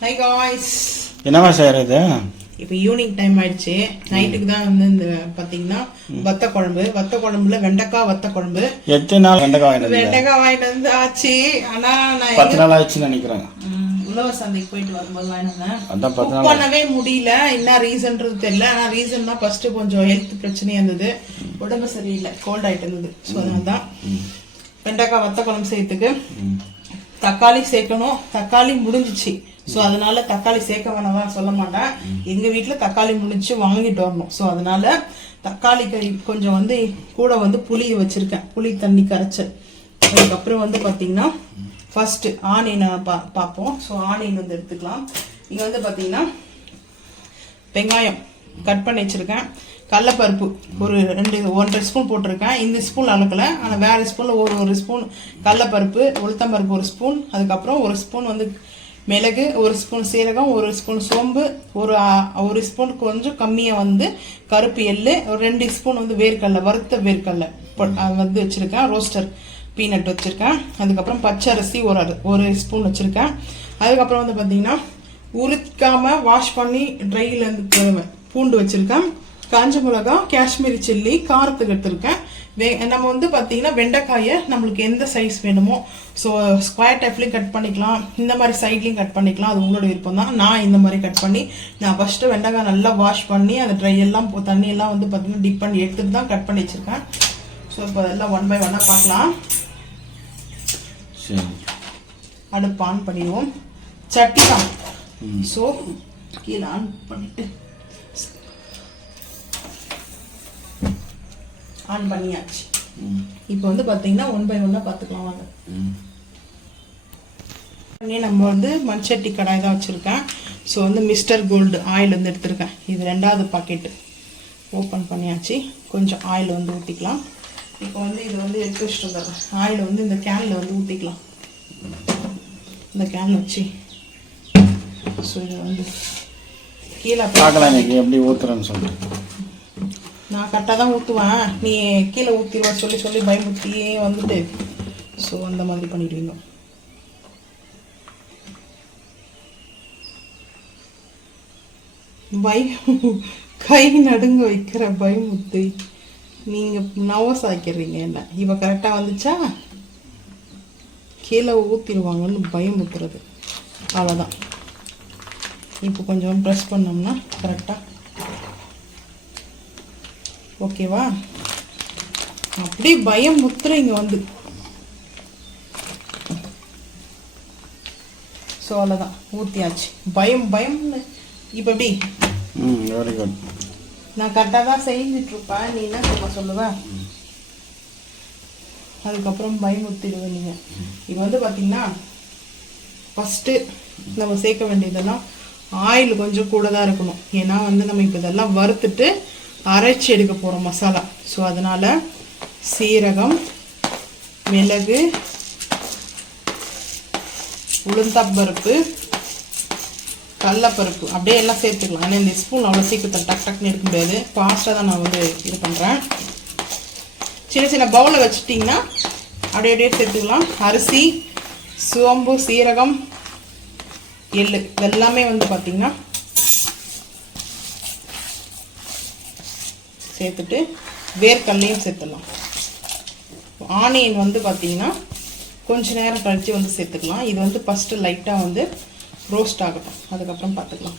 High guys என்னவா செய்யறது? இப்போ ஈவினிங் டைம் ஆயிடுச்சு. நைட்டுக்கு தான் வந்து இந்த பாத்தீங்கன்னா வத்த குழம்பு வத்த குழம்புல வெண்டைக்காய் வத்த குழம்பு எத்தனை நாள் வெண்டைக்காய் வெண்டைக்காய் வாங்கிட்டு வந்து ஆச்சு. ஆனா நான் பத்து நாள் ஆச்சுன்னு நினைக்கிறேன். சந்தைக்கு போயிட்டு வரும்போது வாங்கினேன் பண்ணவே முடியல. என்ன ரீசன்றது தெரியல. ஆனா ரீசன் தான் ஃபர்ஸ்ட் கொஞ்சம் ஹெல்த் பிரச்சனையா இருந்தது. உடம்பு சரியில்லை. கோல்ட் ஆயிட்டு இருந்தது. ஸோ அதனால தான் வெண்டைக்காய் வத்த குழம்பு செய்யறதுக்கு தக்காளி சேர்க்கணும். தக்காளி முடிஞ்சிச்சு. ஸோ அதனால தக்காளி சேர்க்க வேணாம் சொல்ல மாட்டேன். எங்க வீட்ல தக்காளி முடிஞ்சு வாங்கிட்டு வரணும். ஸோ அதனால தக்காளி கறி கொஞ்சம் வந்து கூட வந்து புளி வச்சிருக்கேன். புளி தண்ணி கரைச்சல். அதுக்கப்புறம் வந்து பாத்தீங்கன்னா ஃபர்ஸ்ட் ஆனியனை பா பார்ப்போம். ஸோ ஆனியன் வந்து எடுத்துக்கலாம். இங்க வந்து பாத்தீங்கன்னா வெங்காயம் கட் பண்ணி வச்சிருக்கேன். கடலப்பருப்பு ஒரு ரெண்டு ஒன்றரை ஸ்பூன் போட்டிருக்கேன். இந்த ஸ்பூன் அளக்கல. ஆனால் வேற ஸ்பூனில் ஒரு ஒரு ஸ்பூன் கடலப்பருப்பு உளுத்தம்பருப்பு ஒரு ஸ்பூன். அதுக்கப்புறம் ஒரு ஸ்பூன் வந்து மிளகு ஒரு ஸ்பூன் சீரகம் ஒரு ஸ்பூன் சோம்பு ஒரு ஒரு ஸ்பூன் கொஞ்சம் கம்மியாக வந்து கருப்பு எள்ளு ஒரு ரெண்டு ஸ்பூன் வந்து வேர்க்கடலை வறுத்த வேர்க்கடலை அது வந்து வச்சுருக்கேன். ரோஸ்டர் பீனட் வச்சுருக்கேன். அதுக்கப்புறம் பச்சை அரிசி ஒரு ஒரு ஸ்பூன் வச்சுருக்கேன். அதுக்கப்புறம் வந்து பார்த்தீங்கன்னா உரிக்காமல் வாஷ் பண்ணி ட்ரையிலேருந்து இருந்து பூண்டு வச்சுருக்கேன். காஞ்ச மிளகா காஷ்மீரி சில்லி காரத்துக்கு எடுத்திருக்கேன். வே நம்ம வந்து பார்த்தீங்கன்னா வெண்டைக்காயை நம்மளுக்கு எந்த சைஸ் வேணுமோ ஸோ ஸ்கொயர் டைப்லையும் கட் பண்ணிக்கலாம். இந்த மாதிரி சைட்லையும் கட் பண்ணிக்கலாம். அது உங்களோட விருப்பம் தான். நான் இந்த மாதிரி கட் பண்ணி நான் ஃபஸ்ட்டு வெண்டைக்காய் நல்லா வாஷ் பண்ணி அந்த ட்ரை எல்லாம் போ- தண்ணி எல்லாம் வந்து பார்த்தீங்கன்னா டிப் பண்ணி எடுத்துட்டு தான் கட் பண்ணி வச்சிருக்கேன். ஸோ இப்போ அதெல்லாம் ஒன் பை ஒன்னாக பார்க்கலாம். சரி. அடுப்பு ஆன் பண்ணிடுவோம். சட்டி தான் ஸோ கீழே ஆன் பண்ணிட்டு. ஆன் பண்ணியாச்சு. இப்போ வந்து பார்த்தீங்கன்னா ஒன் பை ஒன்னாக பார்த்துக்கலாம் வாங்க. உடனே நம்ம வந்து மண்சட்டி கடாய் தான் வச்சுருக்கேன். ஸோ வந்து மிஸ்டர் கோல்டு ஆயில் வந்து எடுத்திருக்கேன். இது ரெண்டாவது பாக்கெட்டு ஓப்பன் பண்ணியாச்சு. கொஞ்சம் ஆயில் வந்து ஊற்றிக்கலாம் இப்போ வந்து இது வந்து எடுத்து வச்சுட்டு வந்துடுறேன். ஆயில் வந்து இந்த கேனில் வந்து ஊற்றிக்கலாம் இந்த கேன் வச்சு. ஸோ இது வந்து கீழே பார்க்கலாம் எப்படி ஊத்துறேன்னு சொல்லிட்டு. நான் கரெக்டாக தான் ஊற்றுவேன் நீ கீழே ஊற்றிடுவா சொல்லி சொல்லி பயமுத்தியே வந்துட்டு. ஸோ அந்த மாதிரி பண்ணிடுவீங்க பய கை நடுங்க வைக்கிற பயமுத்து நீங்கள் நவஸ் ஆக்கிடுறீங்க என்ன? இப்போ கரெக்டாக வந்துச்சா? கீழே ஊற்றிடுவாங்கன்னு பயமுத்துறது அவ்வளோதான் இப்போ கொஞ்சம் ப்ரெஸ் பண்ணோம்னா கரெக்டாக ஓகேவா? அப்படி பயம் முத்துறீங்க வந்து. ஸோ அவ்வளோதான் ஊற்றியாச்சு பயம் பயம்னு. இப்போ எப்படி? ம் வெரி குட் நான் கரெக்டாக தான் செஞ்சுட்டு இருப்பேன் நீ என்ன சொல்ல சொல்லுவ? அதுக்கப்புறம் பயமுத்திடுவேன் நீங்கள் இது வந்து பார்த்தீங்கன்னா ஃபஸ்ட்டு நம்ம சேர்க்க வேண்டியதெல்லாம் ஆயில் கொஞ்சம் கூட தான் இருக்கணும். ஏன்னா வந்து நம்ம இப்போ இதெல்லாம் வறுத்துட்டு அரைச்சி எடுக்க போகிறோம் மசாலா. ஸோ அதனால் சீரகம் மிளகு உளுந்தப்பருப்பு கடலப்பருப்பு அப்படியே எல்லாம் சேர்த்துக்கலாம். ஆனால் இந்த ஸ்பூன் அவ்வளோ சீக்கிரத்தில் டக் டக்னு எடுக்க முடியாது. ஃபாஸ்ட்டாக தான் நான் வந்து இது பண்ணுறேன் சின்ன சின்ன பவுலில் வச்சுட்டிங்கன்னா அப்படியே அப்படியே சேர்த்துக்கலாம். அரிசி சோம்பு சீரகம் எள்ளு இதெல்லாமே வந்து பார்த்திங்கன்னா சேர்த்துட்டு வேர்க்கடலையும் சேர்த்துடலாம். ஆனியன் வந்து பார்த்தீங்கன்னா கொஞ்ச நேரம் கழித்து வந்து சேர்த்துக்கலாம். இது வந்து ஃபஸ்ட்டு லைட்டாக வந்து ரோஸ்ட் ஆகட்டும். அதுக்கப்புறம் பார்த்துக்கலாம்.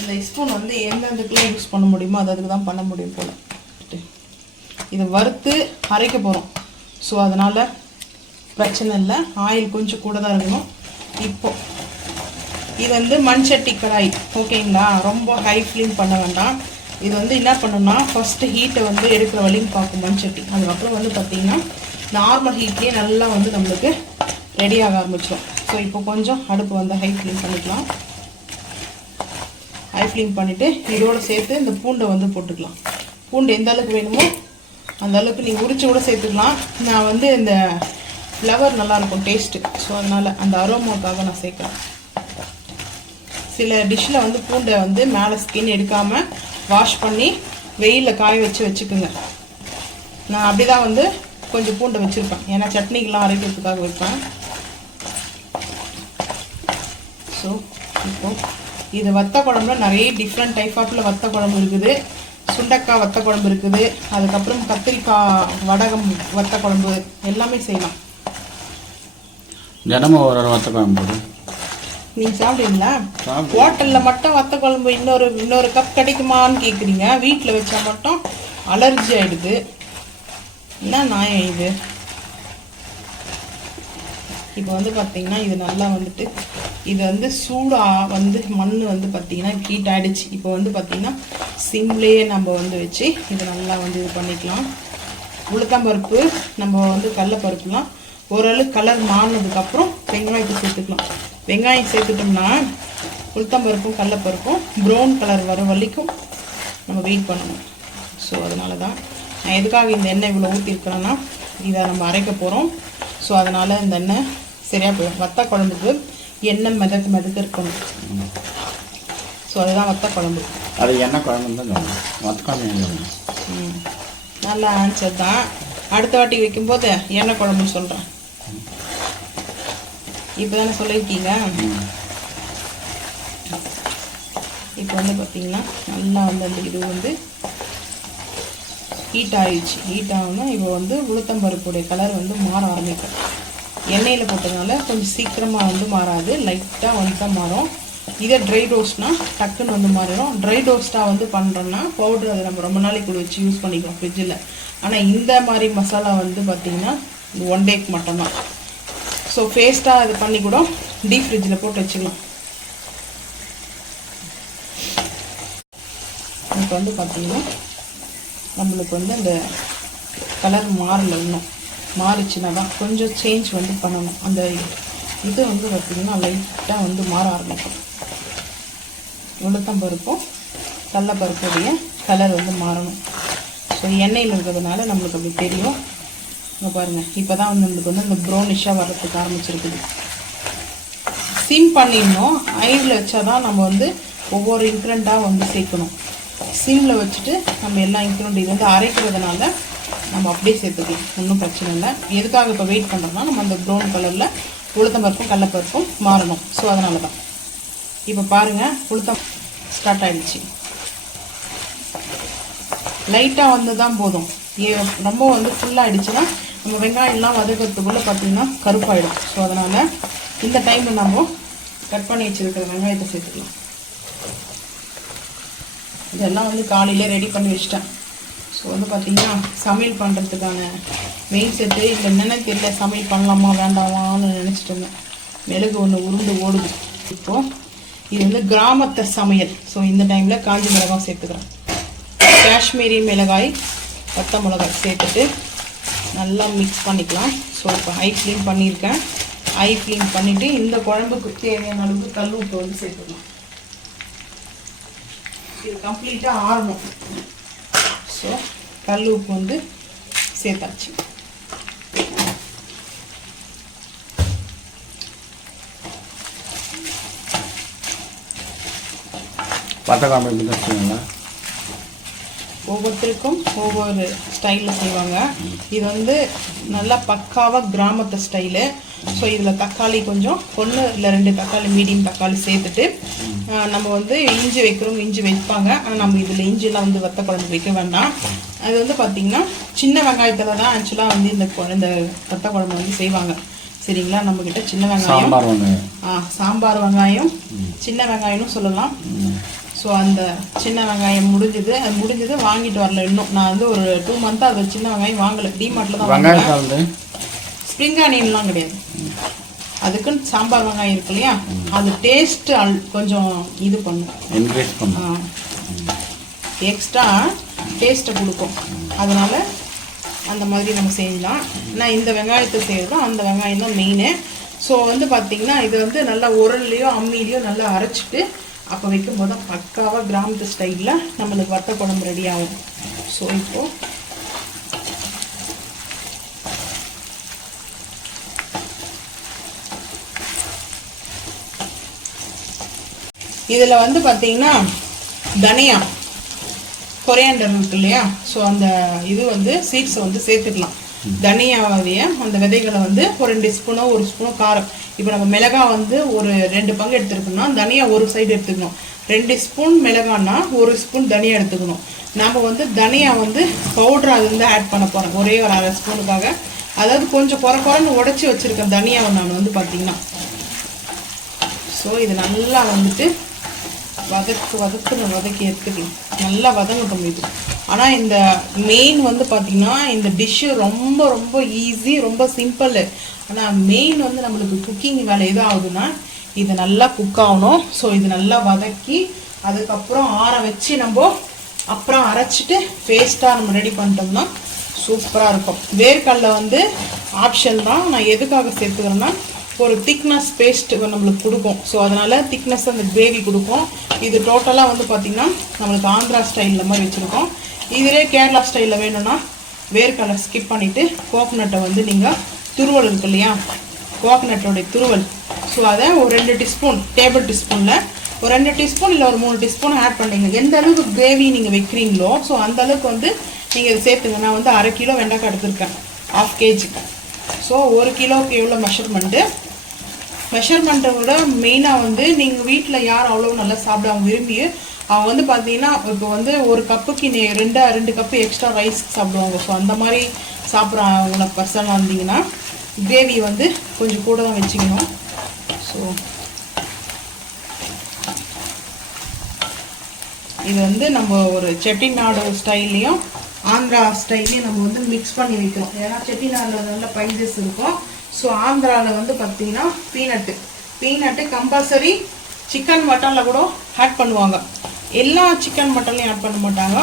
இந்த ஸ்பூன் வந்து எந்தெந்தக்குலாம் யூஸ் பண்ண முடியுமோ அது அதுக்கு தான் பண்ண முடியும் போல். இதை வறுத்து அரைக்க போகிறோம் ஸோ அதனால் பிரச்சனை இல்லை. ஆயில் கொஞ்சம் கூட தான் இருக்கணும். இப்போ இது வந்து மண் சட்டி கடாய் ஓகேங்களா ரொம்ப ஹை ஃப்ளேம் பண்ண வேண்டாம். இது வந்து என்ன பண்ணணும்னா ஃபஸ்ட்டு ஹீட்டை வந்து எடுக்கிற வழியும் பார்க்கும் சொல்லி அதுக்கப்புறம் வந்து பார்த்தீங்கன்னா நார்மல் ஹீட்லேயே நல்லா வந்து நம்மளுக்கு ரெடி ஆக ஆரம்பிச்சிடும் ஸோ இப்போ கொஞ்சம் அடுப்பு வந்து ஹை ஃப்ளேம் பண்ணிக்கலாம். ஹை ஃப்ளேம் பண்ணிவிட்டு இதோட சேர்த்து இந்த பூண்டை வந்து போட்டுக்கலாம். பூண்டு எந்த அளவுக்கு வேணுமோ அந்த அளவுக்கு நீங்கள் உரிச்சு கூட சேர்த்துக்கலாம். நான் வந்து இந்த ஃப்ளவர் நல்லாயிருக்கும் டேஸ்ட்டு ஸோ அதனால் அந்த அரோமாவுக்காக நான் சேர்க்குறேன். சில டிஷ்ஷில் வந்து பூண்டை வந்து மேலே ஸ்கின் எடுக்காமல் வாஷ் பண்ணி வெயிலில் காய வச்சு வச்சுக்குங்க. நான் அப்படி தான் வந்து கொஞ்சம் பூண்டை வச்சுருப்பேன். ஏன்னா சட்னிக்கெலாம் அரைக்கிறதுக்காக வைப்பேன். ஸோ இப்போ இது வத்த குழம்புல நிறைய டிஃப்ரெண்ட் டைப் ஆஃப்ல வத்த குழம்பு இருக்குது. சுண்டக்காய் வத்த குழம்பு இருக்குது. அதுக்கப்புறம் கத்திரிக்காய் வடகம் வத்த குழம்பு எல்லாமே செய்யலாம். தினமும் ஒரு வத்த குழம்பு போடு நீங்க சாப்பிடுவீங்களா சாப்பிடு. ஹோட்டல்ல மட்டும் வத்த குழம்பு இன்னொரு இன்னொரு கப் கிடைக்குமான்னு கேக்குறீங்க. வீட்டில் வச்சா மட்டும் அலர்ஜி ஆயிடுது. என்ன நியாயம் இது? இப்போ வந்து பார்த்தீங்கன்னா இது நல்லா வந்துட்டு இது வந்து சூடாக வந்து மண் வந்து பார்த்தீங்கன்னா ஹீட் ஆயிடுச்சு. இப்போ வந்து பார்த்தீங்கன்னா சிம்லேயே நம்ம வந்து வச்சு இது நல்லா வந்து இது பண்ணிக்கலாம். உளுத்தம்பருப்பு நம்ம வந்து கடலப்பருப்புலாம் ஓரளவு கலர் மாறினதுக்கப்புறம் வெங்காயத்தை சேர்த்துக்கலாம். வெங்காயம் சேர்த்துட்டோம்னா உளுத்தம்பருப்பும் கடலப்பருப்பும் ப்ரௌன் கலர் வர வரைக்கும் நம்ம வெயிட் பண்ணணும். ஸோ அதனால தான் நான் எதுக்காக இந்த எண்ணெய் இவ்வளோ ஊற்றிருக்கிறேன்னா இதை நம்ம அரைக்க போகிறோம் ஸோ அதனால் இந்த எண்ணெய் சரியாக போயிடும். வத்த குழம்புக்கு எண்ணெய் மிதக்கு மிதக்கு இருக்கணும். ஸோ அதுதான் வத்த குழம்பு. அது தான் வத்த குழம்பு சொல்லணும் ம். நல்ல ஆன்சர் தான் அடுத்த வாட்டி வைக்கும்போது எண்ணெய் குழம்புன்னு சொல்கிறேன் இப்போ தானே சொல்லியிருக்கீங்க இப்போ வந்து பார்த்தீங்கன்னா நல்லா வந்து அந்த இது வந்து ஹீட் ஆயிடுச்சு. ஹீட் ஆகுனா இப்போ வந்து உளுத்தம்பருப்புடைய கலர் வந்து மாற ஆரம்பிக்கும். எண்ணெயில் போட்டதுனால கொஞ்சம் சீக்கிரமாக வந்து மாறாது. லைட்டாக வந்து தான் மாறும். இதே ட்ரை ரோஸ்ட்னா டக்குன்னு வந்து மாறிடும். ட்ரை ரோஸ்ட்டாக வந்து பண்ணுறோன்னா பவுடர் அதை நம்ம ரொம்ப நாளைக்கு வச்சு யூஸ் பண்ணிக்கலாம் ஃப்ரிட்ஜில் ஆனால் இந்த மாதிரி மசாலா வந்து பார்த்திங்கன்னா ஒன் டேக்கு மட்டும்தான். ஸோ பேஸ்ட்டாக இது பண்ணி கூட டீப் ஃப்ரிட்ஜில் போட்டு வச்சுக்கலாம் இப்போ வந்து பார்த்தீங்கன்னா நம்மளுக்கு வந்து அந்த கலர் மாறல இன்னும். மாறிச்சுன்னா தான் கொஞ்சம் சேஞ்ச் வந்து பண்ணணும். அந்த இது வந்து பார்த்திங்கன்னா லைட்டாக வந்து மாற ஆரம்பிக்கும். உளுத்தம்பருப்பும் கடலப்பருப்புடைய கலர் வந்து மாறணும். ஸோ எண்ணெயில் இருக்கிறதுனால நம்மளுக்கு அப்படி தெரியும். இங்கே பாருங்கள் இப்போ தான் வந்து நம்மளுக்கு வந்து இந்த ப்ரௌனிஷாக வர்றதுக்கு ஆரம்பிச்சிருக்குது. சிம் பண்ணிடணும். ஐடில் வச்சா தான் நம்ம வந்து ஒவ்வொரு இன்க்ரண்ட்டாக வந்து சேர்க்கணும். சிம்மில் வச்சுட்டு நம்ம எல்லா இன்க்ரண்ட் இது வந்து அரைக்கிறதுனால நம்ம அப்படியே சேர்த்துக்கலாம். ஒன்றும் பிரச்சனை இல்லை. எதுக்காக இப்போ வெயிட் பண்ணுறோம்னா நம்ம அந்த ப்ரௌன் கலரில் உளுத்தம்பருப்பும் கடலப்பருப்பும் மாறணும். ஸோ அதனால தான் இப்போ பாருங்கள் உளுத்தம் ஸ்டார்ட் ஆகிடுச்சு லைட்டாக வந்து தான் போதும். ஏ ரொம்ப வந்து ஃபுல்லாக ஆகிடுச்சுன்னா நம்ம வெங்காயம்லாம் வதக்கிறதுக்குள்ளே பார்த்தீங்கன்னா கருப்பாயிடும். ஸோ அதனால் இந்த டைமில் நம்ம கட் பண்ணி வச்சுருக்கிற வெங்காயத்தை சேர்த்துக்கலாம். இதெல்லாம் வந்து காலையிலே ரெடி பண்ணி வச்சிட்டேன். ஸோ வந்து பார்த்தீங்கன்னா சமையல் பண்ணுறதுக்கான மெயின் செட்டு இல்லை என்னென்ன தெரியல சமையல் பண்ணலாமா வேண்டாமான்னு நினச்சிட்டு இருந்தேன். மெழுகு ஒன்று உருண்டு ஓடுது. இப்போது இது வந்து கிராமத்து சமையல். ஸோ இந்த டைமில் காஞ்சி மிளகாய் சேர்த்துக்கிறேன். காஷ்மீரி மிளகாய் பத்த மிளகாய் சேர்த்துட்டு நல்லா மிக்ஸ் பண்ணிக்கலாம். ஸோ இப்போ ஹை ஃப்ளேம் பண்ணியிருக்கேன். ஹை ஃப்ளேம் பண்ணிவிட்டு இந்த குழம்புக்கு தேவையான அளவுக்கு கல் உப்பு வந்து சேர்த்துக்கலாம். இது கம்ப்ளீட்டாக ஆறணும். ஸோ கல் உப்பு வந்து சேர்த்தாச்சு. வத்த குழம்பு எப்படி ஒவ்வொருத்தருக்கும் ஒவ்வொரு ஸ்டைலில் செய்வாங்க. இது வந்து நல்லா பக்காவாக கிராமத்து ஸ்டைலு ஸோ இதில் தக்காளி கொஞ்சம் ஒன்று இல்லை ரெண்டு தக்காளி மீடியம் தக்காளி சேர்த்துட்டு நம்ம வந்து இஞ்சி வைக்கிறவங்க இஞ்சி வைப்பாங்க. ஆனால் நம்ம இதில் இஞ்சிலாம் வந்து வத்த குழம்பு வைக்க வேண்டாம். அது வந்து பார்த்திங்கன்னா சின்ன வெங்காயத்தில் தான் ஆக்சுவலாக வந்து இந்த கொ- இந்த வத்த குழம்பு வந்து செய்வாங்க. சரிங்களா? நம்மக்கிட்ட சின்ன வெங்காயம். சாம்பார் வெங்காயம் ஆ சாம்பார் வெங்காயம் சின்ன வெங்காயம்னு சொல்லலாம். ஸோ அந்த சின்ன வெங்காயம் முடிஞ்சது. அது முடிஞ்சது வாங்கிட்டு வரல இன்னும். நான் வந்து ஒரு டூ மந்த்தாக அது சின்ன வெங்காயம் வாங்கலை. டிமார்ட்டில் தான் வெங்காயம் ஸ்ப்ரிங் ஆனியன்லாம் கிடையாது. அதுக்குன்னு சாம்பார் வெங்காயம் இருக்கு இல்லையா? அது டேஸ்ட் கொஞ்சம் இது பண்ணும். எக்ஸ்ட்ரா டேஸ்ட்டை கொடுக்கும். அதனால அந்த மாதிரி நம்ம செய்யலாம் நான் இந்த வெங்காயத்தை செய்கிறதும் அந்த வெங்காயம் தான் மெயின் ஸோ வந்து பார்த்தீங்கன்னா இது வந்து நல்லா உரல்லையோ அம்மிலையோ நல்லா அரைச்சிட்டு அப்போ வைக்கும்போது தான் பக்காவாக கிராமத்து ஸ்டைலில் நம்மளுக்கு வத்த குழம்பு ரெடி ஆகும். ஸோ இப்போது இதில் வந்து பார்த்தீங்கன்னா தனியா கொரியாண்டர் இருக்கு இல்லையா? ஸோ அந்த இது வந்து சீட்ஸை வந்து சேர்த்துக்கலாம். தனியாவைய அந்த விதைகளை வந்து ஒரு ரெண்டு ஸ்பூனோ ஒரு ஸ்பூனோ காரம் இப்போ நம்ம மிளகாய் வந்து ஒரு ரெண்டு பங்கு எடுத்துருக்கோம்னா தனியா ஒரு சைடு எடுத்துக்கணும். ரெண்டு ஸ்பூன் மிளகான்னா ஒரு ஸ்பூன் தனியா எடுத்துக்கணும். நம்ம வந்து தனியா வந்து பவுடர் அது வந்து ஆட் பண்ண போறோம். ஒரே ஒரு அரை ஸ்பூனுக்காக. அதாவது கொஞ்சம் குறை குறைன்னு உடச்சி வச்சிருக்கேன் தனியாவை நான் வந்து பார்த்தீங்கன்னா ஸோ இது நல்லா வந்துட்டு வதக்கு வதக்குன்னு வதக்கி எடுத்துக்கலாம். நல்லா வதங்கட்டும் இது. ஆனால் இந்த மெயின் வந்து பார்த்தீங்கன்னா இந்த டிஷ்ஷு ரொம்ப ரொம்ப ஈஸி ரொம்ப சிம்பிள் ஆனால் மெயின் வந்து நம்மளுக்கு குக்கிங் வேலை எது ஆகுதுன்னா இது நல்லா குக் ஆகணும். ஸோ இது நல்லா வதக்கி அதுக்கப்புறம் ஆற வச்சு நம்ம அப்புறம் அரைச்சிட்டு பேஸ்ட்டாக நம்ம ரெடி பண்ணிட்டோம்னா சூப்பராக இருக்கும். வேர்க்கடலை வந்து ஆப்ஷன் தான். நான் எதுக்காக சேர்த்துக்கிறேன்னா ஒரு திக்னஸ் பேஸ்ட் நம்மளுக்கு கொடுக்கும். ஸோ அதனால் திக்னஸ் அந்த கிரேவி கொடுக்கும். இது டோட்டலாக வந்து பார்த்திங்கன்னா நம்மளுக்கு ஆந்திரா ஸ்டைலில் மாதிரி வச்சுருக்கோம். இதிலே கேரளா ஸ்டைலில் வேணும்னா வேர்க்கடலை ஸ்கிப் பண்ணிவிட்டு கோகனட்டை வந்து நீங்கள் துருவல் இருக்கு இல்லையா? கோகனட்டோடைய துருவல். ஸோ அதை ஒரு ரெண்டு டீஸ்பூன் டேபிள் டீஸ்பூனில் ஒரு ரெண்டு டீஸ்பூன் இல்லை ஒரு மூணு டீஸ்பூன் ஆட் பண்ணீங்க எந்த அளவுக்கு கிரேவி நீங்கள் வைக்கிறீங்களோ ஸோ அந்த அளவுக்கு வந்து நீங்கள் இதை சேர்த்துங்க. நான் வந்து அரை கிலோ வெண்டைக்காய் எடுத்துருக்கேன். ஆஃப் கேஜிக்கு ஸோ ஒரு கிலோவுக்கு எவ்வளோ மெஷர்மெண்ட்டு மெஷர்மெண்ட்டை விட மெயினாக வந்து நீங்கள் வீட்டில் யார் அவ்வளோ நல்லா சாப்பிடாம விரும்பி அவங்க வந்து பார்த்தீங்கன்னா இப்போ வந்து ஒரு கப்புக்கு நீ ரெண்டு ரெண்டு கப்பு எக்ஸ்ட்ரா ரைஸ் சாப்பிடுவாங்க. ஸோ அந்த மாதிரி சாப்பிட்றவங்கள பர்சன் வந்தீங்கன்னா கிரேவி வந்து கொஞ்சம் கூட தான் வச்சுக்கணும். ஸோ இது வந்து நம்ம ஒரு செட்டிநாடு ஸ்டைல்லையும் ஆந்திரா ஸ்டைல்லையும் நம்ம வந்து மிக்ஸ் பண்ணி வைக்கிறோம். ஏன்னா செட்டிநாடில் நல்ல பைசஸ் இருக்கும். ஸோ ஆந்திராவில் வந்து பார்த்தீங்கன்னா பீனட்டு பீனட்டு கம்பல்சரி சிக்கன் மட்டனில் கூட ஆட் பண்ணுவாங்க. எல்லா சிக்கன் மட்டன்லையும் ஆட் பண்ண மாட்டாங்க.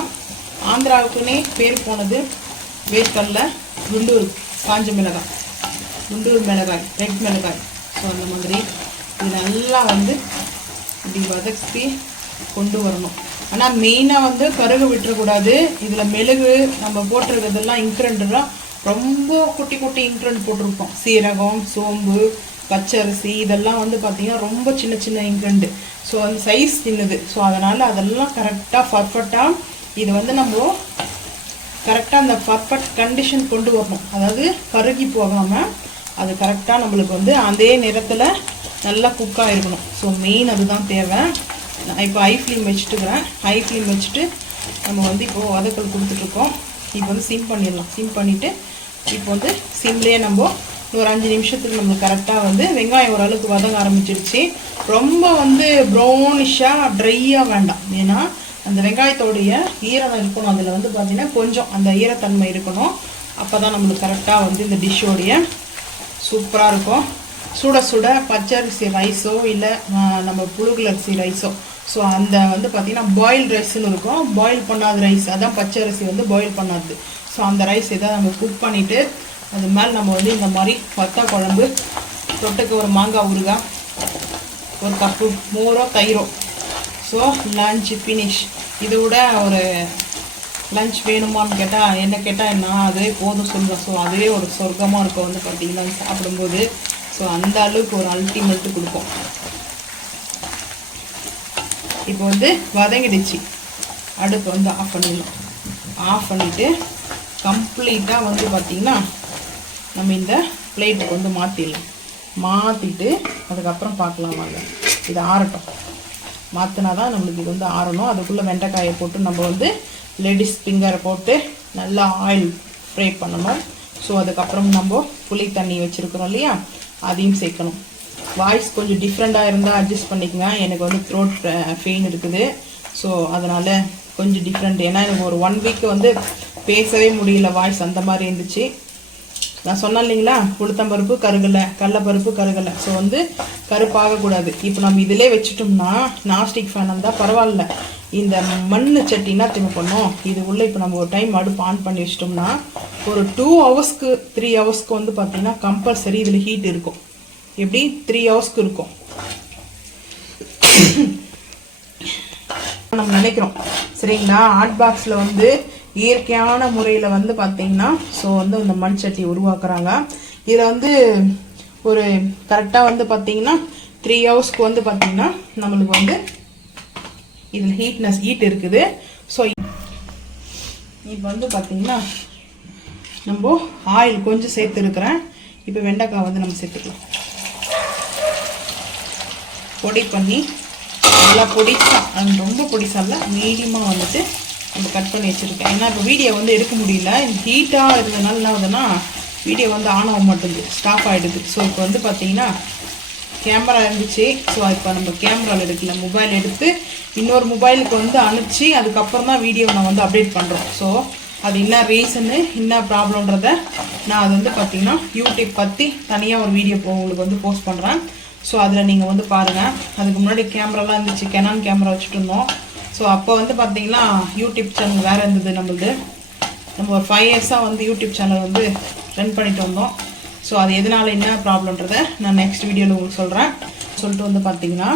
ஆந்திராவுக்குன்னே பேர் போனது வேர்க்கடல குண்டூர் காஞ்ச மிளகாய். குண்டூர் மிளகாய் ரெட் மிளகாய். ஸோ அந்த மாதிரி இது நல்லா வந்து இப்படி வதக்கி கொண்டு வரணும். ஆனால் மெயினாக வந்து கருகு விட்டுறக்கூடாது. இதில் மெழுகு நம்ம போட்டிருக்கிறதெல்லாம் இன்க்ரெண்டெல்லாம் ரொம்ப குட்டி குட்டி இன்க்ரெண்ட் போட்டிருப்போம். சீரகம் சோம்பு பச்சரிசி இதெல்லாம் வந்து பார்த்திங்கன்னா ரொம்ப சின்ன சின்ன இன்க்ரெண்டு ஸோ அந்த சைஸ் சின்னது. ஸோ அதனால் அதெல்லாம் கரெக்டாக பர்ஃபெக்டாக இது வந்து நம்ம கரெக்டாக அந்த பர்ஃபெக்ட் கண்டிஷன் கொண்டு வரணும். அதாவது கருகி போகாமல் அது கரெக்டாக நம்மளுக்கு வந்து அதே நேரத்தில் நல்லா குக்காக இருக்கணும் ஸோ மெயின் அதுதான் தேவை. நான் இப்போ ஐ ஃப்ளேம் வச்சுட்டுக்கிறேன். ஐ ஃப்ளேம் வச்சுட்டு நம்ம வந்து இப்போது வதக்கல் கொடுத்துட்ருக்கோம் இப்போ வந்து சிம் பண்ணிடலாம். சிம் பண்ணிவிட்டு இப்போ வந்து சிம்லேயே நம்ம ஒரு அஞ்சு நிமிஷத்துக்கு நம்மளுக்கு கரெக்டாக வந்து வெங்காயம் ஓரளவுக்கு வதங்க ஆரம்பிச்சிருச்சு. ரொம்ப வந்து ப்ரௌனிஷாக ட்ரையாக வேண்டாம். ஏன்னா அந்த வெங்காயத்தோடைய ஈரம் இருக்கணும். அதில் வந்து பார்த்திங்கன்னா கொஞ்சம் அந்த ஈரத்தன்மை இருக்கணும். அப்போ தான் நம்மளுக்கு கரெக்டாக வந்து இந்த டிஷ்ஷோடைய சூப்பராக இருக்கும். சுட சுட பச்சரிசி ரைஸோ இல்லை நம்ம புழுகலரிசி அரிசி ரைஸோ ஸோ அந்த வந்து பார்த்திங்கன்னா பாயில் ரைஸ்னு இருக்கும். பாயில் பண்ணாத ரைஸ் அதான் பச்சரிசி வந்து பாயில் பண்ணாது. ஸோ அந்த ரைஸ் இதை நம்ம குக் பண்ணிவிட்டு அது மேலே நம்ம வந்து இந்த மாதிரி பத்தா குழம்பு தொட்டுக்கு ஒரு மாங்காய் ஊறுகாய் ஒரு கப்பு மோரோ தயிரோ. ஸோ லஞ்ச் ஃபினிஷ் இதை விட ஒரு லஞ்ச் வேணுமான்னு கேட்டால் என்ன கேட்டால் என்ன அதுவே போதும் சொல்லுவேன். ஸோ அதுவே ஒரு சொர்க்கமாக இருக்கும் வந்து பார்த்தீங்கன்னா சாப்பிடும்போது. ஸோ அந்த அளவுக்கு ஒரு அல்டிமேட்டு கொடுக்கும் இப்போ வந்து வதங்கிடுச்சு. அடுப்பு வந்து ஆஃப் பண்ணிடலாம். ஆஃப் பண்ணிவிட்டு கம்ப்ளீட்டாக வந்து பார்த்திங்கன்னா நம்ம இந்த பிளேட்டுக்கு வந்து மாற்றிடலாம் மாற்றிட்டு அதுக்கப்புறம் பார்க்கலாம் வாங்க. இது ஆறட்டும். மாற்றினா தான் நம்மளுக்கு இது வந்து ஆறணும். அதுக்குள்ளே வெண்டைக்காயை போட்டு நம்ம வந்து லேடிஸ் ஃபிங்கரை போட்டு நல்லா ஆயில் ஃப்ரை பண்ணணும். ஸோ அதுக்கப்புறம் நம்ம புளி தண்ணி வச்சுருக்கிறோம் இல்லையா? அதையும் சேர்க்கணும். வாய்ஸ் கொஞ்சம் டிஃப்ரெண்ட்டாக இருந்தால் அட்ஜஸ்ட் பண்ணிக்கங்க. எனக்கு வந்து த்ரோட் ஃபெயின் இருக்குது. ஸோ அதனால் கொஞ்சம் டிஃப்ரெண்ட் ஏன்னா எனக்கு ஒரு ஒன் வீக் வந்து பேசவே முடியல வாய்ஸ் அந்த மாதிரி இருந்துச்சு. நான் சொன்னேன் இல்லைங்களா? உளுத்தம்பருப்பு கருகலை கடலப்பருப்பு கருகலை. ஸோ வந்து கருப்பாகக்கூடாது. இப்போ நம்ம இதிலே வச்சுட்டோம்னா நாஸ்டிக் ஃபேன் இருந்தால் பரவாயில்ல. இந்த மண் சட்டினா திரும்ப பண்ணோம்? இது உள்ளே இப்போ நம்ம ஒரு டைம் அடுப்பு ஆன் பண்ணி வச்சிட்டோம்னா ஒரு டூ ஹவர்ஸ்க்கு த்ரீ ஹவர்ஸ்க்கு வந்து பார்த்தீங்கன்னா கம்பல்சரி இதில் ஹீட் இருக்கும். எப்படி? த்ரீ ஹவர்ஸ்க்கு இருக்கும். நம்ம நினைக்கிறோம். சரிங்களா? ஹாட் பாக்ஸில் வந்து இயற்கையான முறையில் வந்து பார்த்தீங்கன்னா ஸோ வந்து இந்த மண் சட்டி உருவாக்குறாங்க. இதில் வந்து ஒரு கரெக்டாக வந்து பார்த்தீங்கன்னா த்ரீ ஹவர்ஸ்க்கு வந்து பார்த்தீங்கன்னா நம்மளுக்கு வந்து இதில் ஹீட்னஸ் ஹீட் இருக்குது. ஸோ இப்போ வந்து பார்த்தீங்கன்னா நம்ம ஆயில் கொஞ்சம் சேர்த்துருக்குறேன் இப்போ வெண்டைக்காய் வந்து நம்ம சேர்த்துக்கலாம். பொடி பண்ணி நல்லா பொடிச்சா ரொம்ப பொடிசா இல்லை மீடியமாக வந்துட்டு நம்ம கட் பண்ணி வச்சுருக்கேன். ஏன்னா இப்போ வீடியோ வந்து எடுக்க முடியல. ஹீட்டாக இருந்ததுனால என்ன ஆகுதுன்னா வீடியோ வந்து ஆன் ஆக மாட்டேங்குது. ஸ்டாப் ஆகிடுது ஸோ இப்போ வந்து பார்த்தீங்கன்னா கேமரா இருந்துச்சு. ஸோ இப்போ நம்ம கேமராவில் எடுக்கல. மொபைல் எடுத்து இன்னொரு மொபைலுக்கு வந்து அனுப்பிச்சு அதுக்கப்புறம் தான் வீடியோ நான் வந்து அப்டேட் பண்ணுறோம் ஸோ அது என்ன ரீசனு என்ன ப்ராப்ளம்ன்றத நான் அது வந்து பார்த்தீங்கன்னா யூடியூப் பற்றி தனியாக ஒரு வீடியோ உங்களுக்கு வந்து போஸ்ட் பண்ணுறேன் ஸோ அதில் நீங்கள் வந்து பாருங்கள் அதுக்கு முன்னாடி கேமராலாம் இருந்துச்சு. கெனான் கேமரா வச்சுட்டு இருந்தோம். ஸோ அப்போ வந்து பார்த்தீங்கன்னா யூடியூப் சேனல் வேறு இருந்தது நம்மளுது. நம்ம ஒரு ஃபைவ் இயர்ஸாக வந்து யூடியூப் சேனல் வந்து ரன் பண்ணிட்டு வந்தோம். ஸோ அது எதனால் என்ன ப்ராப்ளம்ன்றதை நான் நெக்ஸ்ட் வீடியோவில் உங்களுக்கு சொல்கிறேன் சொல்லிட்டு வந்து பார்த்தீங்கன்னா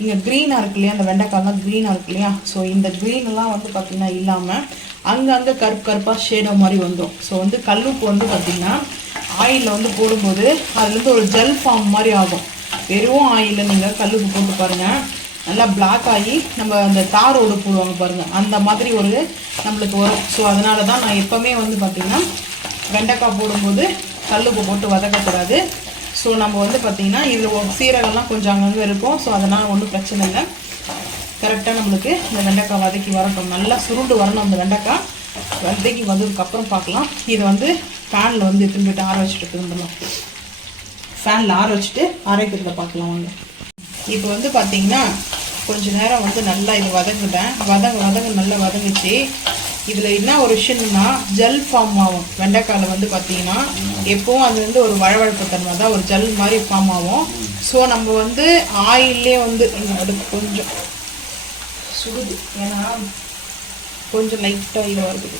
இங்கே க்ரீனாக இருக்கு இல்லையா? அந்த வெண்டைக்காய்லாம் க்ரீனாக இருக்கு இல்லையா? ஸோ இந்த க்ரீனெல்லாம் வந்து பார்த்தீங்கன்னா இல்லாமல் அங்கங்கே கருப்பு கருப்பாக ஷேடோ மாதிரி வந்துடும் ஸோ வந்து கல்லுப்பு வந்து பார்த்திங்கன்னா ஆயிலில் வந்து போடும்போது அதுலேருந்து ஒரு ஜெல் ஃபார்ம் மாதிரி ஆகும். வெறும் ஆயிலில் நீங்கள் கல்லுப்பு போட்டு பாருங்கள் நல்லா பிளாக் ஆகி நம்ம அந்த தார் தாரோடு போடுவாங்க பாருங்கள் அந்த மாதிரி ஒரு நம்மளுக்கு வரும். ஸோ அதனால தான் நான் எப்போவுமே வந்து பார்த்திங்கன்னா வெண்டைக்காய் போடும்போது கல்லுப்பு போட்டு வதக்கக்கூடாது. ஸோ நம்ம வந்து பார்த்திங்கன்னா இதில் சீரகம்லாம் கொஞ்சம் அங்கங்கே இருக்கும். ஸோ அதனால் ஒன்றும் பிரச்சனை இல்லை. கரெக்டாக நம்மளுக்கு இந்த வெண்டைக்காய் வதக்கி வரட்டும். நல்லா சுருண்டு வரணும் அந்த வெண்டைக்காய். வதக்கி வந்ததுக்கப்புறம் பார்க்கலாம். இதை வந்து ஃபேனில் வந்து திரும்பிட்டு ஆற வச்சுட்டு திரும்பலாம் ஃபேனில் ஆற வச்சுட்டு அரைக்கிறத பார்க்கலாம் வாங்க. இப்போ வந்து பார்த்தீங்கன்னா கொஞ்ச நேரம் வந்து நல்லா இது வதங்கிட்டேன் வதங்க வதங்க நல்லா வதங்குச்சு. இதில் என்ன ஒரு விஷயம்னா ஜல் ஃபார்ம் ஆகும். வெண்டைக்காயில் வந்து பார்த்தீங்கன்னா எப்போவும் அது வந்து ஒரு வழவழப்பு தன்மை தான். ஒரு ஜல் மாதிரி ஃபார்ம் ஆகும். ஸோ நம்ம வந்து ஆயிலே வந்து அதுக்கு கொஞ்சம் சுடுது. ஏன்னா கொஞ்சம் லைட்டாக இது வருது.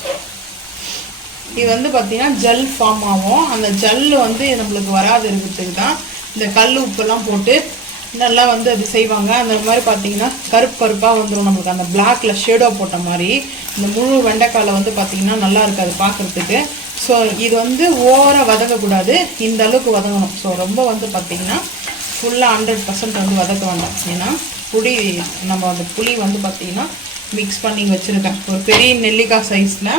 இது வந்து பார்த்தீங்கன்னா ஜல் ஃபார்ம் ஆகும். அந்த ஜல் வந்து நம்மளுக்கு வராது இருக்கிறதுக்கு தான் இந்த கல் உப்பெல்லாம் போட்டு நல்லா வந்து அது செய்வாங்க. அந்த மாதிரி பார்த்தீங்கன்னா கருப்பு கருப்பாக வந்துடும் நம்மளுக்கு. அந்த பிளாக்ல ஷேடோ போட்ட மாதிரி. இந்த முழு வெண்டைக்காயில் வந்து பார்த்தீங்கன்னா நல்லா இருக்காது பார்க்குறதுக்கு ஸோ இது வந்து ஓவராக வதங்கக்கூடாது. இந்த அளவுக்கு வதங்கணும். ஸோ ரொம்ப வந்து பார்த்திங்கன்னா ஃபுல்லாக ஹண்ட்ரட் பர்சன்ட் வந்து வதக்க வேண்டாம். ஏன்னா புளி நம்ம அந்த புளி வந்து பார்த்திங்கன்னா மிக்ஸ் பண்ணி வச்சுருக்கேன். ஒரு பெரிய நெல்லிக்காய் சைஸில்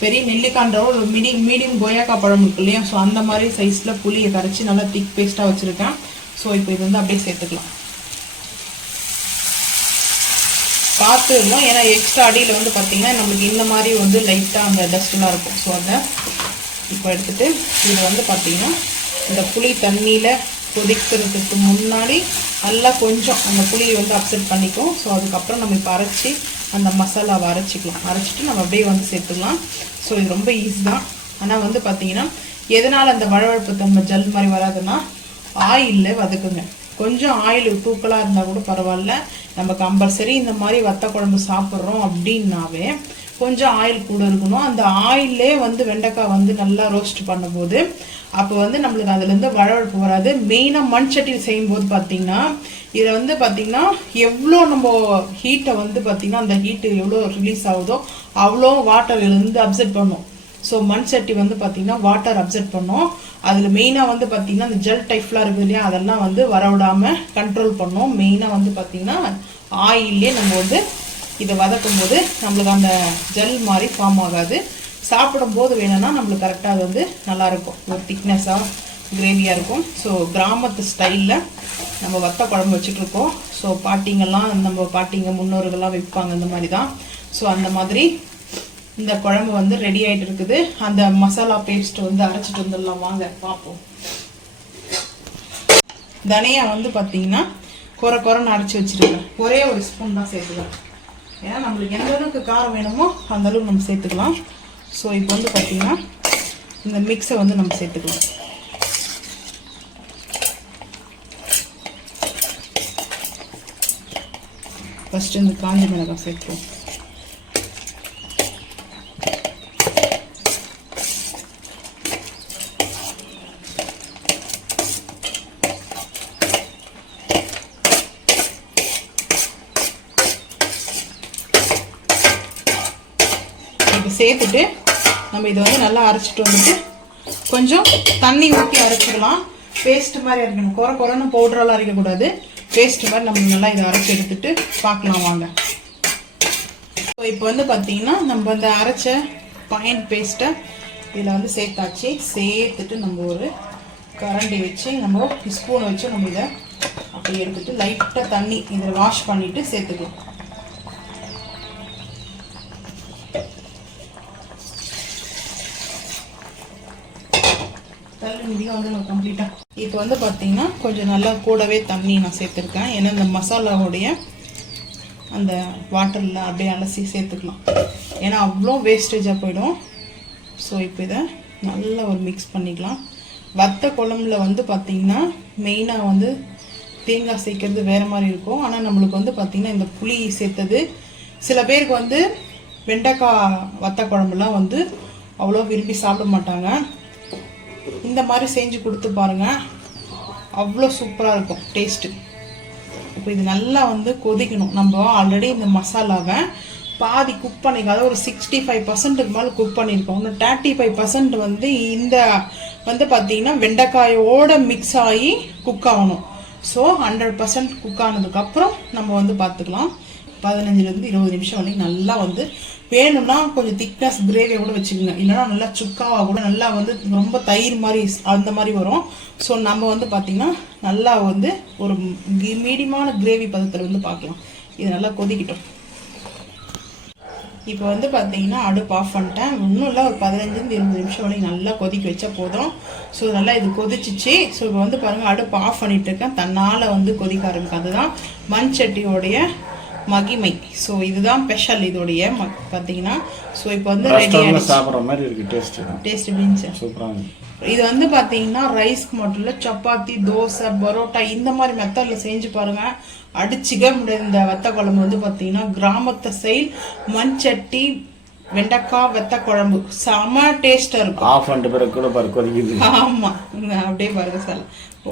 பெரிய நெல்லிக்கான்ற ஒரு மீடியம் மீடியம் கொய்யாக்காய் பழம் இருக்கு இல்லையா? ஸோ அந்த மாதிரி சைஸில் புளியை கரைச்சி நல்லா திக் பேஸ்ட்டாக வச்சுருக்கேன். ஸோ இப்போ இது வந்து அப்படியே சேர்த்துக்கலாம். பார்த்து இருந்தோம் ஏன்னா எக்ஸ்ட்ரா அடியில் வந்து பார்த்திங்கன்னா நம்மளுக்கு இந்த மாதிரி வந்து லைட்டாக அந்த டஸ்ட்லாம் இருக்கும். ஸோ அதை இப்போ எடுத்துகிட்டு இதை வந்து பார்த்திங்கன்னா இந்த புளி தண்ணியில் கொதிக்கிறதுக்கு முன்னாடி நல்லா கொஞ்சம் அந்த புளியை வந்து அப்செட் பண்ணிக்கும். ஸோ அதுக்கப்புறம் நம்ம இப்போ அரைச்சி அந்த மசாலாவை அரைச்சிக்கலாம். அரைச்சிட்டு நம்ம அப்படியே வந்து சேர்த்துக்கலாம். ஸோ இது ரொம்ப ஈஸி தான். ஆனால் வந்து பார்த்திங்கன்னா எதனால் அந்த வழவழப்பு தன்மை ஜல் மாதிரி வராதுன்னா ஆயிலில் வதக்குங்க. கொஞ்சம் ஆயில் தூக்கலாக இருந்தால் கூட பரவாயில்ல. நம்ம கம்பல்சரி இந்த மாதிரி வத்த குழம்பு சாப்பிட்றோம் அப்படின்னாவே கொஞ்சம் ஆயில் கூட இருக்கணும். அந்த ஆயிலே வந்து வெண்டைக்காய் வந்து நல்லா ரோஸ்ட் பண்ணும்போது அப்போ வந்து நம்மளுக்கு அதுலேருந்து வழவழப்பு வராது. மெயினாக மண் சட்டியில் செய்யும்போது பார்த்தீங்கன்னா இதில் வந்து பார்த்தீங்கன்னா எவ்வளோ நம்ம ஹீட்டை வந்து பார்த்திங்கன்னா அந்த ஹீட்டு எவ்வளோ ரிலீஸ் ஆகுதோ அவ்வளோ வாட்டர் இருந்து அப்செட் பண்ணும். ஸோ மண் சட்டி வந்து பார்த்தீங்கன்னா வாட்டர் அப்செட் பண்ணோம். அதில் மெயினாக வந்து பார்த்தீங்கன்னா அந்த ஜெல் டைப்லாம் இருக்குது இல்லையா அதெல்லாம் வந்து வரவிடாமல் கண்ட்ரோல் பண்ணோம். மெயினாக வந்து பார்த்தீங்கன்னா ஆயிலே நம்ம வந்து இதை வதக்கும் போது நம்மளுக்கு அந்த ஜெல் மாதிரி ஃபார்ம் ஆகாது. சாப்பிடும்போது வேணும்னா நம்மளுக்கு கரெக்டாக அது வந்து நல்லாயிருக்கும் ஒரு திக்னஸாக கிரேவியாக இருக்கும். ஸோ கிராமத்து ஸ்டைலில் நம்ம வத்த குழம்பு வச்சுட்ருக்கோம் ஸோ பாட்டிங்கெல்லாம் நம்ம பாட்டிங்க முன்னோர்கள்லாம் வைப்பாங்க இந்த மாதிரி தான். ஸோ அந்த மாதிரி இந்த குழம்பு வந்து ரெடி ஆகிட்டு இருக்குது. அந்த மசாலா பேஸ்ட் வந்து அரைச்சிட்டு வந்துடலாம். வாங்க பார்ப்போம். தனியா வந்து பார்த்தீங்கன்னா குறை குறைன்னு அரைச்சி வச்சிருக்கேன் ஒரே ஒரு ஸ்பூன் தான் சேர்த்துக்கலாம். ஏன்னா நம்மளுக்கு எந்த அளவுக்கு காரம் வேணுமோ அந்த அளவுக்கு நம்ம சேர்த்துக்கலாம். ஸோ இப்போ வந்து பார்த்தீங்கன்னா இந்த மிக்ஸை வந்து நம்ம சேர்த்துக்கலாம். ஃபஸ்ட்டு இந்த காஞ்சி மிளகாய் சேர்த்துருவோம் இப்போ சேர்த்துட்டு நம்ம இதை வந்து நல்லா அரைச்சிட்டு வந்துட்டு கொஞ்சம் தண்ணி ஊற்றி அரைச்சிடலாம். பேஸ்ட் மாதிரி அரைக்கணும். குறை குறைன்னு பவுடரெல்லாம் அரைக்கக்கூடாது. பேஸ்ட் மாதிரி நம்ம நல்லா இதை அரைச்சி எடுத்துட்டு பார்க்கலாம் வாங்க. ஸோ இப்போ வந்து பார்த்தீங்கன்னா நம்ம இந்த அரைச்ச பாயிண்ட் பேஸ்ட்டை இதில் வந்து சேர்த்தாச்சு. சேர்த்துட்டு நம்ம ஒரு கரண்டி வச்சு நம்ம ஸ்பூனை வச்சு நம்ம இதை அப்படி எடுத்துட்டு லைட்டாக தண்ணி இதில் வாஷ் பண்ணிவிட்டு சேர்த்துக்கலாம். தள்ளி வந்து நான் கம்ப்ளீட்டாக இப்போ வந்து பார்த்தீங்கன்னா கொஞ்சம் நல்லா கூடவே தண்ணி நான் சேர்த்துருக்கேன். ஏன்னா இந்த மசாலாவுடைய அந்த வாட்டரில் அப்படியே அலசி சேர்த்துக்கலாம். ஏன்னா அவ்வளோ வேஸ்டேஜாக போயிடும். ஸோ இப்போ இதை நல்லா ஒரு மிக்ஸ் பண்ணிக்கலாம். வத்த குழம்புல வந்து பார்த்திங்கன்னா மெயினாக வந்து தேங்காய் சேர்க்கறது வேறு மாதிரி இருக்கும். ஆனால் நம்மளுக்கு வந்து பார்த்திங்கன்னா இந்த புளி சேர்த்தது சில பேருக்கு வந்து வெண்டைக்காய் வத்த குழம்புலாம் வந்து அவ்வளோ விரும்பி சாப்பிட மாட்டாங்க. இந்த மாதிரி செஞ்சு கொடுத்து பாருங்க. அவ்வளோ சூப்பராக இருக்கும் டேஸ்ட்டு இப்போ இது நல்லா வந்து கொதிக்கணும். நம்ம ஆல்ரெடி இந்த மசாலாவை பாதி குக் பண்ணிக்க அதாவது ஒரு சிக்ஸ்டி ஃபைவ் பர்சன்ட்டுக்கு மேலே குக் பண்ணியிருக்கோம். இன்னும் தேர்ட்டி ஃபைவ் பர்சன்ட் வந்து இந்த வந்து பார்த்தீங்கன்னா வெண்டைக்காயோட மிக்ஸ் ஆகி குக் ஆகணும். ஸோ ஹண்ட்ரட் பர்சன்ட் குக் ஆனதுக்கப்புறம் நம்ம வந்து பார்த்துக்கலாம் பதினஞ்சுலேருந்து இருபது நிமிஷம் வரைக்கும் நல்லா வந்து வேணும்னா கொஞ்சம் திக்னஸ் கிரேவியை கூட வச்சுக்கோங்க. இல்லைன்னா நல்லா சுக்காவாக கூட நல்லா வந்து ரொம்ப தயிர் மாதிரி அந்த மாதிரி வரும். ஸோ நம்ம வந்து பார்த்திங்கன்னா நல்லா வந்து ஒரு மீடியமான கிரேவி பதத்தில் வந்து பார்க்கலாம் இது நல்லா கொதிக்கிட்டோம். இப்போ வந்து பார்த்தீங்கன்னா அடுப்பு ஆஃப் பண்ணிட்டேன். இன்னும் இல்லை ஒரு பதினஞ்சுலேருந்து இருபது நிமிஷம் வரைக்கும் நல்லா கொதிக்க வச்சா போதும். ஸோ நல்லா இது கொதிச்சிச்சு. ஸோ இப்போ வந்து பாருங்கள் அடுப்பு ஆஃப் பண்ணிட்டு இருக்கேன். தன்னால் வந்து கொதிக்க ஆரம்பிக்கும். அதுதான் மண் சட்டியோடைய மகிமை. ஸோ இதுதான் ஸ்பெஷல் இதோடைய பார்த்தீங்கன்னா ஸோ இப்போ வந்து ரெடி சாப்பிட்ற மாதிரி இருக்கு டேஸ்ட் டேஸ்ட் எப்படின்னு சூப்பராக இது வந்து பார்த்தீங்கன்னா ரைஸ்க்கு மட்டும் இல்லை சப்பாத்தி தோசை பரோட்டா இந்த மாதிரி மெத்தடில் செஞ்சு பாருங்க. அடிச்சுக்க முடியாது. இந்த வத்த குழம்பு வந்து பார்த்தீங்கன்னா கிராமத்து சைடு மண் சட்டி வெண்டைக்காய் வெத்த குழம்பு. செம டேஸ்ட்டாக இருக்கும். ஆஃப் பண்ணிட்டு பிறகு கூட பாரு கொதிக்குது ஆமா. இங்க அப்படியே பாருங்க சார்.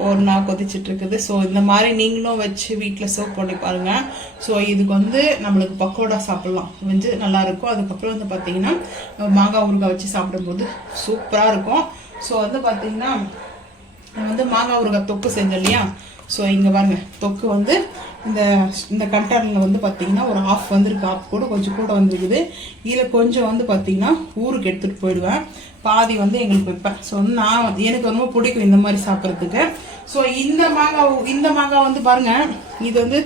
ஒரு நாள் கொதிச்சிட்டு இருக்குது ஸோ இந்த மாதிரி நீங்களும் வச்சு வீட்டில் சர்வ் பண்ணி பாருங்க. ஸோ இதுக்கு வந்து நம்மளுக்கு பக்கோடா சாப்பிட்லாம். வந்து நல்லாயிருக்கும் அதுக்கப்புறம் வந்து பார்த்தீங்கன்னா மாங்காய் ஊறுகாய் வச்சு சாப்பிடும்போது சூப்பராக இருக்கும். ஸோ வந்து பார்த்தீங்கன்னா வந்து மாங்காய் ஊறுகாய் தொக்கு செஞ்சோம் இல்லையா? ஸோ இங்கே பாருங்க தொக்கு வந்து இந்த இந்த கண்டெய்னரில் வந்து பார்த்தீங்கன்னா ஒரு ஆஃப் வந்துருக்கு. ஆஃப் கூட கொஞ்சம் கூட வந்துருக்குது. இதில் கொஞ்சம் வந்து பார்த்தீங்கன்னா ஊருக்கு எடுத்துகிட்டு போயிடுவேன். பாதி வந்து எங்களுக்கு வைப்பேன். ஸோ வந்து நான் வந்து- எனக்கு ரொம்ப பிடிக்கும் இந்த மாதிரி சாப்பிட்றதுக்கு. ஸோ இந்த மாங்காய் இந்த மாங்காய் வந்து பாருங்க இது வந்து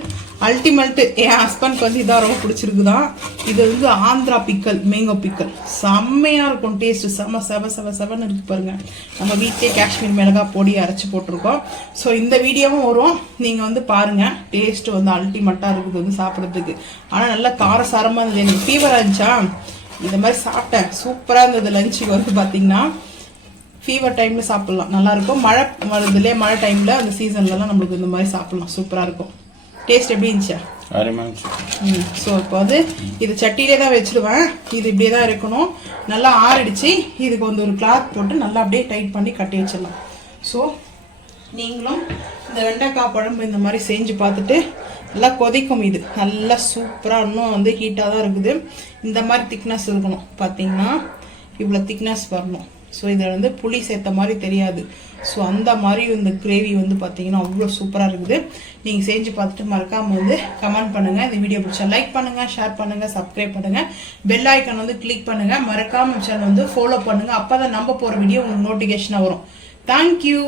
அல்டிமேட்டு என் ஹஸ்பண்ட்க்கு வந்து இதாக ரொம்ப பிடிச்சிருக்குதான். இது வந்து ஆந்திரா பிக்கல் மேங்கோ பிக்கல் செம்மையாக இருக்கும் டேஸ்ட் செம செவ செவ செவன்னு இருக்கு பாருங்க. நம்ம வீட்டிலே காஷ்மீர் மிளகாய் பொடி அரைச்சி போட்டிருக்கோம். ஸோ இந்த வீடியோவும் வரும். நீங்கள் வந்து பாருங்க டேஸ்ட் வந்து அல்டிமேட்டாக இருக்குது வந்து சாப்பிட்றதுக்கு. ஆனால் நல்லா காரசாரமாக இருந்தது. எனக்கு ஃபீவர் இருந்துச்சா? இந்த மாதிரி சாப்பிட்டேன். சூப்பராக இருந்தது லஞ்சுக்கு வந்து பார்த்தீங்கன்னா ஃபீவர் டைமில் சாப்பிட்லாம். நல்லா இருக்கும் மழை வருது இல்லையா மழை டைமில் அந்த சீசன்லலாம் நம்மளுக்கு இந்த மாதிரி சாப்பிட்லாம். சூப்பராக இருக்கும். டேஸ்ட் எப்படி இருந்துச்சா? ம் ஸோ இப்போ வந்து இது சட்டியிலே தான் வச்சிடுவேன் இது இப்படியே தான் இருக்கணும். நல்லா ஆறிடுச்சு இதுக்கு வந்து ஒரு கிளாத் போட்டு நல்லா அப்படியே டைட் பண்ணி கட்டி வச்சிடலாம். ஸோ நீங்களும் இந்த வெண்டைக்காய் குழம்பு இந்த மாதிரி செஞ்சு பார்த்துட்டு நல்லா கொதிக்கும் இது. நல்லா சூப்பராக இன்னும் வந்து ஹீட்டாக தான் இருக்குது. இந்த மாதிரி திக்னஸ் இருக்கணும். பார்த்தீங்கன்னா இவ்வளோ திக்னஸ் வரணும். ஸோ இதில் வந்து புளி சேர்த்த மாதிரி தெரியாது. ஸோ அந்த மாதிரி இந்த கிரேவி வந்து பார்த்தீங்கன்னா அவ்வளோ சூப்பராக இருக்குது. நீங்கள் செஞ்சு பார்த்துட்டு மறக்காமல் வந்து கமெண்ட் பண்ணுங்கள் இந்த வீடியோ பிடிச்சா லைக் பண்ணுங்கள் ஷேர் பண்ணுங்கள் சப்ஸ்கிரைப் பண்ணுங்கள் பெல் ஐக்கன் வந்து கிளிக் பண்ணுங்கள் மறக்காமல் சேனல் வந்து ஃபாலோ பண்ணுங்கள் அப்போ தான் நம்ம போகிற வீடியோ உங்களுக்கு நோட்டிஃபிகேஷனாக வரும். தேங்க்யூ